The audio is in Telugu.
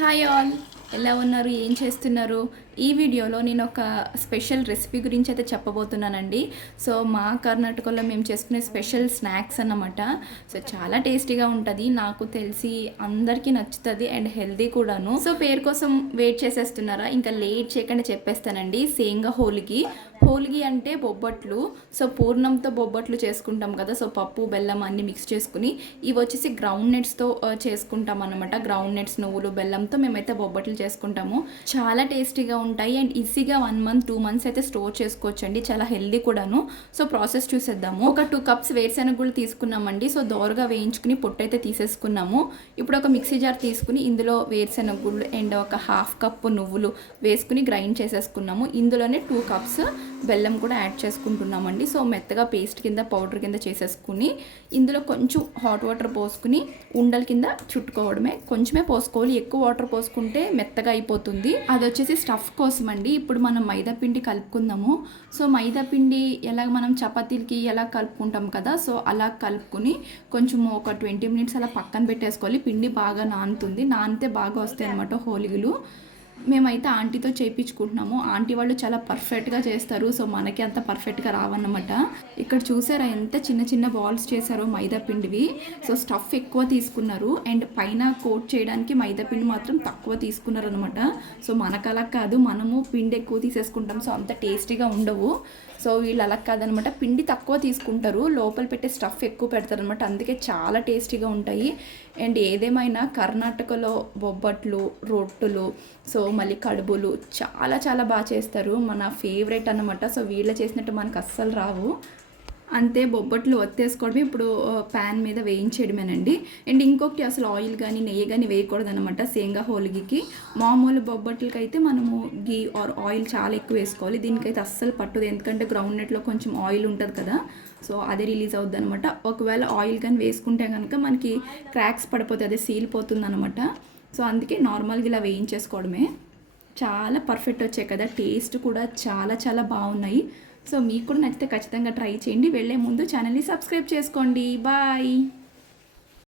హాయ్ ఆల్, ఎలా ఉన్నారు? ఏం చేస్తున్నారు? ఈ వీడియోలో నేను ఒక స్పెషల్ రెసిపీ గురించి అయితే చెప్పబోతున్నానండి. సో మా కర్ణాటకలో మేము చేసుకునే స్పెషల్ స్నాక్స్ అన్నమాట. సో చాలా టేస్టీగా ఉంటుంది, నాకు తెలిసి అందరికీ నచ్చుతుంది అండ్ హెల్దీ కూడాను. సో పేరు కోసం వెయిట్ చేసేస్తున్నారా? ఇంకా లేట్ చేయకుండా చెప్పేస్తానండి. సేంగా హోలిగి. హోలిగి అంటే బొబ్బట్లు. సో పూర్ణంతో బొబ్బట్లు చేసుకుంటాం కదా. సో పప్పు బెల్లం అన్నీ మిక్స్ చేసుకుని ఇవి వచ్చేసి గ్రౌండ్ నట్స్తో చేసుకుంటాం అనమాట. గ్రౌండ్ నట్స్, నువ్వులు, బెల్లంతో మేమైతే బొబ్బట్లు చేసుకుంటాము. చాలా టేస్టీగా ఉంటాయి అండ్ ఈజీగా 1 month 2 months అయితే స్టోర్ చేసుకోవచ్చు అండి. చాలా హెల్దీ కూడాను. సో ప్రాసెస్ చూసేద్దాము. ఒక 2 cups వేరుశెనగ గుళ్ళు తీసుకున్నామండి. సో దోరగా వేయించుకుని పొట్టు అయితే తీసేసుకున్నాము. ఇప్పుడు ఒక మిక్సీ జార్ తీసుకుని ఇందులో వేరుశెనగ గుళ్ళు అండ్ ఒక 1/2 cup నువ్వులు వేసుకుని గ్రైండ్ చేసేసుకున్నాము. ఇందులోనే 2 cups బెల్లం కూడా యాడ్ చేసుకుంటున్నామండి. సో మెత్తగా పేస్ట్ కింద పౌడర్ కింద చేసేసుకుని ఇందులో కొంచెం హాట్ వాటర్ పోసుకుని ఉండల కింద చుట్టుకోవడమే. కొంచెమే పోసుకోవాలి, ఎక్కువ వాటర్ పోసుకుంటే మెత్తగా అయిపోతుంది. అది వచ్చేసి స్టఫ్ కోసం అండి. ఇప్పుడు మనం మైదా పిండి కలుపుకుందాము. సో మైదా పిండి ఎలా మనం చపాతీలకి ఎలా కలుపుకుంటాం కదా, సో అలా కలుపుకుని కొంచెం ఒక 20 minutes అలా పక్కన పెట్టేసుకోవాలి. పిండి బాగా నానుతుంది, నానితే బాగా వస్తాయి అన్నమాట హోలిగలు. మేమైతే ఆంటీతో చేయించుకుంటున్నాము. ఆంటీ వాళ్ళు చాలా పర్ఫెక్ట్గా చేస్తారు. సో మనకి అంత పర్ఫెక్ట్గా రావన్నమాట. ఇక్కడ చూసారా ఎంత చిన్న చిన్న బాల్స్ చేశారో మైదా పిండివి. సో స్టఫ్ ఎక్కువ తీసుకున్నారు అండ్ పైన కోట్ చేయడానికి మైదా పిండి మాత్రం తక్కువ తీసుకున్నారు అనమాట. సో మనకు అలా కాదు, మనము పిండి ఎక్కువ తీసేసుకుంటాం, సో అంత టేస్టీగా ఉండవు. సో వీళ్ళు అలా కాదనమాట, పిండి తక్కువ తీసుకుంటారు, లోపల పెట్టే స్టఫ్ ఎక్కువ పెడతారు అనమాట. అందుకే చాలా టేస్టీగా ఉంటాయి. అండ్ ఏదేమైనా కర్ణాటకలో బొబ్బట్లు, రొట్టెలు, సో మళ్ళీ కడుబులు చాలా చాలా బాగా చేస్తారు. మన ఫేవరెట్ అన్నమాట. సో వీళ్ళు చేసినట్టు మనకు అస్సలు రావు. అంతే, బొబ్బట్లు ఒత్తేసుకోవడమే. ఇప్పుడు ప్యాన్ మీద వేయించేయడమేనండి. అండ్ ఇంకొకటి, అసలు ఆయిల్ కానీ నెయ్యి కానీ వేయకూడదు అనమాట సేంగా హోలిగికి. మామూలు బొబ్బట్లకి అయితే మనము గీ ఆర్ ఆయిల్ చాలా ఎక్కువ వేసుకోవాలి. దీనికైతే అస్సలు పట్టదు, ఎందుకంటే గ్రౌండ్ నట్లో కొంచెం ఆయిల్ ఉంటుంది కదా, సో అదే రిలీజ్ అవుద్ది అనమాట. ఒకవేళ ఆయిల్ కానీ వేసుకుంటే కనుక మనకి క్రాక్స్ పడిపోతే అదే సీలిపోతుంది అనమాట. సో అందుకే నార్మల్గా ఇలా వేయించేసుకోవడమే. చాలా పర్ఫెక్ట్ వచ్చాయి కదా, టేస్ట్ కూడా చాలా చాలా బాగున్నాయి. సో మీకు కూడా నచ్చితే ఖచ్చితంగా ట్రై చేయండి. వెళ్ళే ముందు ఛానల్ని సబ్స్క్రైబ్ చేసుకోండి. బాయ్.